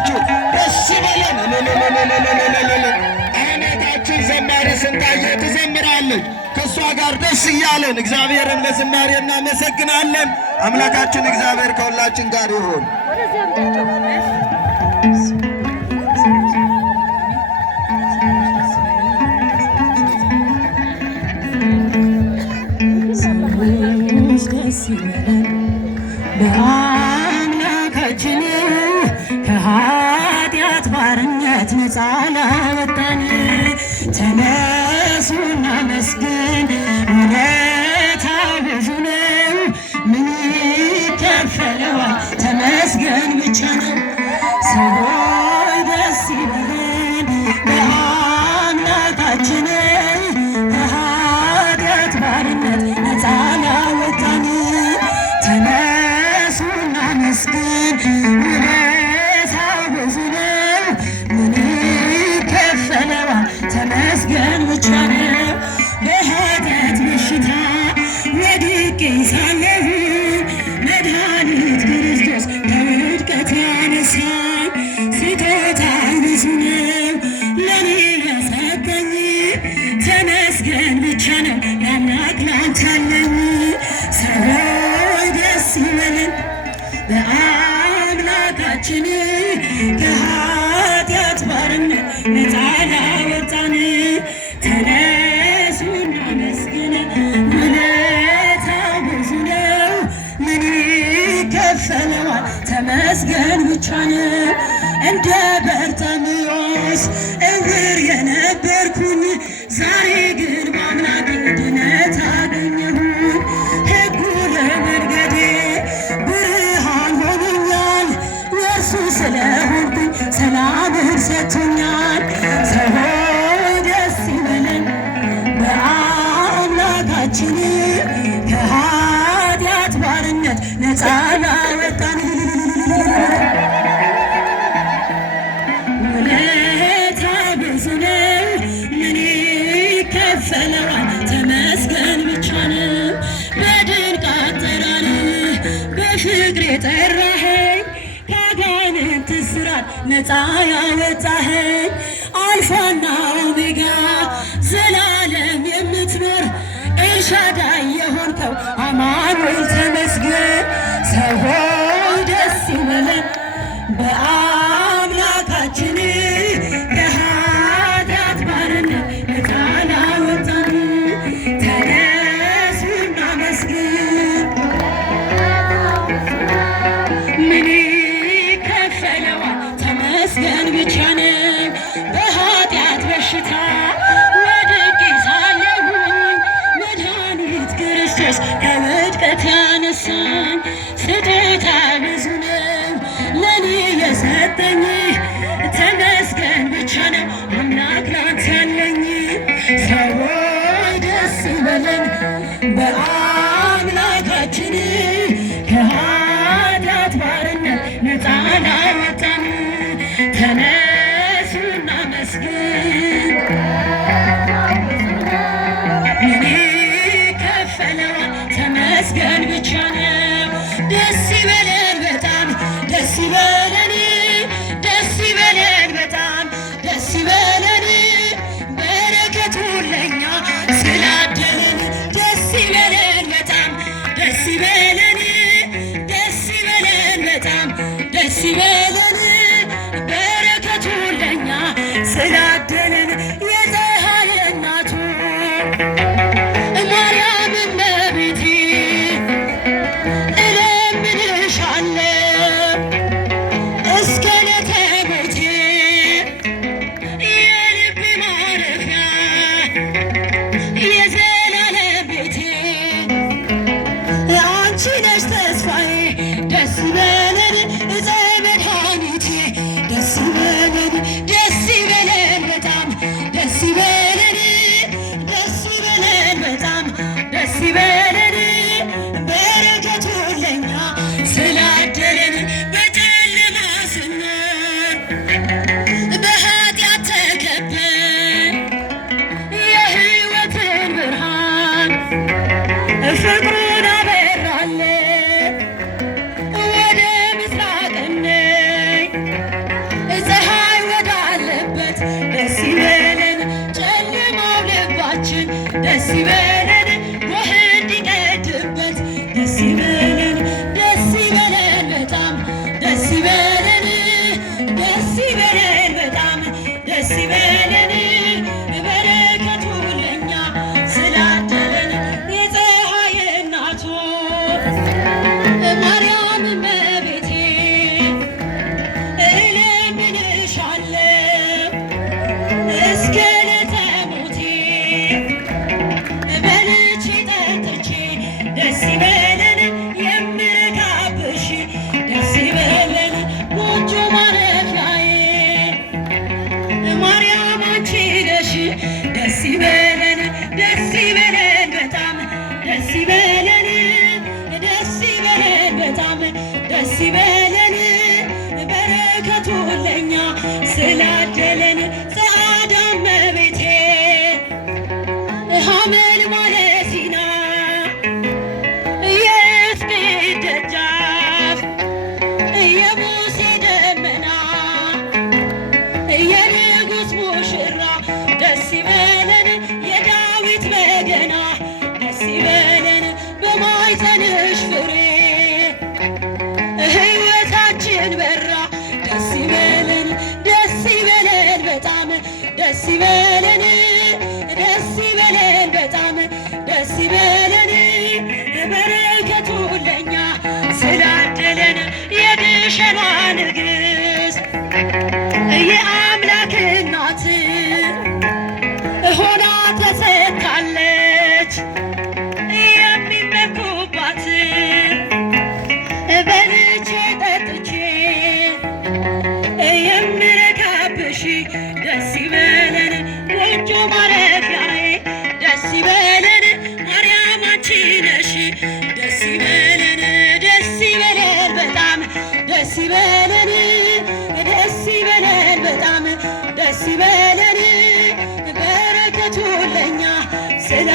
ይበላችሁ፣ ደስ ይበለን። አመታችን ዘማሪ ስንታየሁ ትዘምራለች። ከእሷ ጋር ደስ እያለን እግዚአብሔርን ለዝማሬ እናመሰግናለን። አምላካችን እግዚአብሔር ከሁላችን ጋር ይሁን። ደስ ይበለን በአምላካችን ከኃጢአት ባርነት ነፃ ላወጣን። ተነሱ እናመስግን፣ ውለታው ብዙ ነው፣ ምን ይከፈለዋል? ተመስገን ብቻ ነው። ሰዎች ደስ ይበለን በአምላካችን ከኃጢአት ባርነት ነፃ ላወጣን። ተነሱ እናመስግን፣ ውለታው ብዙ ነው፣ ምን ይከፈለዋል? ተመስገን ብቻ ነው። በኃጢአት በሽታ ወድቄ ሳለሁ መድኃኒት ክርስቶስ ከውድቀት ያነሳኝ። ስጦታ ብዙ ነው ለኔ የሰጠኝ፣ ተመስገን ብቻ ነው ለአምላክ ላንተ አለኝ። ሰዎች ደስ ይበለን በአምላካችን ከኃጢአት ባርነት ነፃ ላወጣን። ተነሱ እናመስግን፣ ውለታው ብዙ ነው፣ ምን ይከፈለዋል? ተመስገን ብቻ ነው። እንደ በርጤሜዎስ ዕውር የነበርኩኝ ዛሬ ግን በአምላክ ድነት አገኘሁኝ። ሕጉ ለመንገዴ ብርሃን ሆኖኛል፣ የእርሱ ስለሆንኩኝ ሰላምን ሰጥቶኛል። ሰዎች ደስ ይበለን በአምላካችን ከኃጢአት ባርነት ነፃ ላወጣን። ውለታ ብዙ ነው፣ ምን ይከፈለዋል? ተመስገን ብቻ ነው። በድንቅ አጠራር በፍቅር የጠራኸኝ፣ ከአጋንንት እስራት ነፃ ያወጣኸኝ፣ አልፋና ኦሜጋ ዘላለም የምትኖር ኤልሻዳይ የሆንከው አማኑኤል ተመስገን። ሰዎች ደስ ይበለን በአምላካችን ከኃጢአት ባርነት ነፃ ላወጣን። ተነሱ እናመስግን፣ ምን ይከፈለዋል? ተመስገን ብቻ ነው። በኃጢአት በሽታ ወድቄ ሳለሁኝ መድኃኒት ክርስቶስ ከውድቀት ያነሳኝ። ስጦታ ብዙ ነው ለኔ የሰጠኝ፣ ተመስገን ብቻ ነው አምላክ ላንተ ያለኝ። ሰዎች ደስ ይበለን በአምላካችን ከኃጢአት ባርነት ነፃ ላወጣን። ተነሱ እናመስግን፣ ምን ይከፈለዋል? ተመስገን ብቻ ነው። ደስ ይበለን በጣም ደስ ይበለን፣ ደስ ይበለን በጣም ደስ ይበለን፣ በረከቱ ለኛ ስላደለን። ደስ ይበለን በጣም ደስ ይበለን፣ ደስ ይበለን በጣም ደስ ይበለን፣ በረከቱ ለኛ ስላደለን። የፀሐይ እናቱ ማርያም እመቤቴ እለምንሻለሁ እስከ ዕለተ ሞቴ የልቤ ማረፊያ የዘላለም ቤቴ አንቺ ነሽ ተስፋዬ። ደስ ይበለን ዕፀ መድኃኒቴ፣ ደስ ይበለን፣ ደስ ይበለን በጣም ደስ ይበለን፣ ደስ ይበለን በጣም ደስ ይበለን፣ በረከቱ ለኛ ስላደለን። በጨለማ ስንኖር በኃጢአት ተከበን የሕይወትን ብርሃን ፍቅሩን አበራለን። ወደ ምስራቅ ነይ ደስ ይበለን ጎህ እንዲቀድበት ደስ ይበለን ደስ ይበለን በጣም ደስ ይበለን ደስ ይበለን በጣም ደስ ይበለን በረከቱ ለኛ ስላደለን የፀሐይ እናቱ ማርያም እመቤቴ እለምንሻለሁ እስከ ዕለተ ሞቴ በልቼ ጠጥቼ ደስ ይበለን የምረካብሽ ደስ ይበለን ጎጆ ማረፊያዬ ማርያም አንቺ ነሽ ደስ ይበለን በጣም ደስ ይበለን በጣም ደስ ይበለን በረከቱ ለኛ ስላደለን ጸአዳ እመቤቴ ሐመልማለ ሲና የጽጌ ደጃፍ የሙሴ ደመና የንጉሥ ሙሽራ ደስ ይበለን የዳዊት በገና ደስ ይበለን በማኅፀንሽ ፍሬ ሕይወታችን በራ ደስ ይበለን በጣም ደስ ይበለን በጣም ደስ ይበለን በረከቱ ለኛ ስላደለን የግሸኗ ንግሥት የአምላክ እናት ሆና ተሰጥታለች የሚመኩባት በልቼ ጠጥቼ የምረካብሽ ደስ ይበለን ጎጆ ማረፊያዬ ደስ ይበለን ማርያም አንቺ ነሽ ደስ ይበለን በጣም ደስ ይበለን በጣም ደስ ይበለን በረከቱ ለኛ ስላ